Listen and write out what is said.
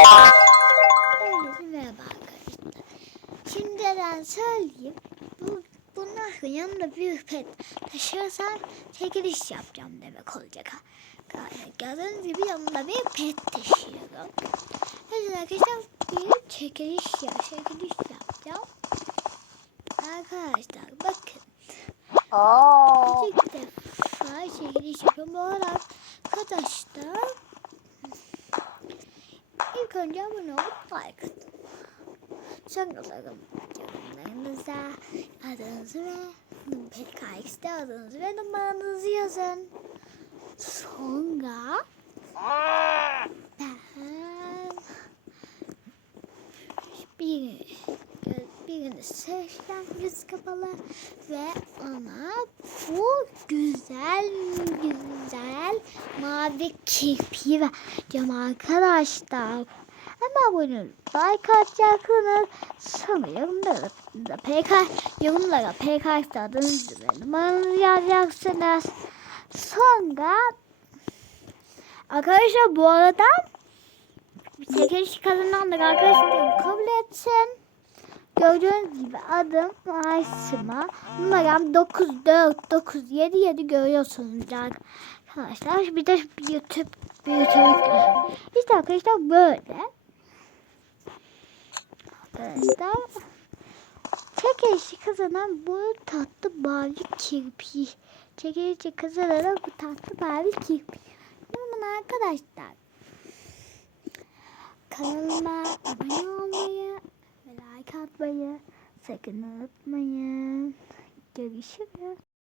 Merhaba arkadaşlar. Şimdiden söyleyeyim. Bu, sonra yanımda bir pet taşırsam çekiliş yapacağım demek olacak. Gayet Gördüğünüz gibi yanımda bir pet taşıyorum. Evet arkadaşlar bir çekiliş ya çekiliş yapacağım. Arkadaşlar bakın. Oo. İlk defa çekiliş yapıyorum. Bu arada arkadaşlar ilk önce abone olup like atın. Sonra olarak yorumlarınıza adınızı ve PKX'de adınızı ve numaranızı yazın. Sonra ben bir birini seçeceğim göz kapalı ve ona bu güzel güzel mavi kirpi vereceğim arkadaşlar. Ama abone olup like atacaksınız. Sonra yorumlara PK, yorumlara PK adınızı ve numaranızı yazacaksınız. Sonra arkadaşlar bu arada çekiliş kazananlar arkadaşlarım kabul etsin. Gördüğünüz gibi adım Aysima. Numaram 94977 görüyorsunuz arkadaşlar. Bir de YouTube büyütürükler. İşte arkadaşlar böyle. Arkadaşlar çekilişi kazanan bu tatlı mavi kirpi. Çekilişi kazanan bu tatlı mavi kirpi. Bunun arkadaşlar kanalıma abone olmayı ve like atmayı sakın unutmayın. Görüşürüz.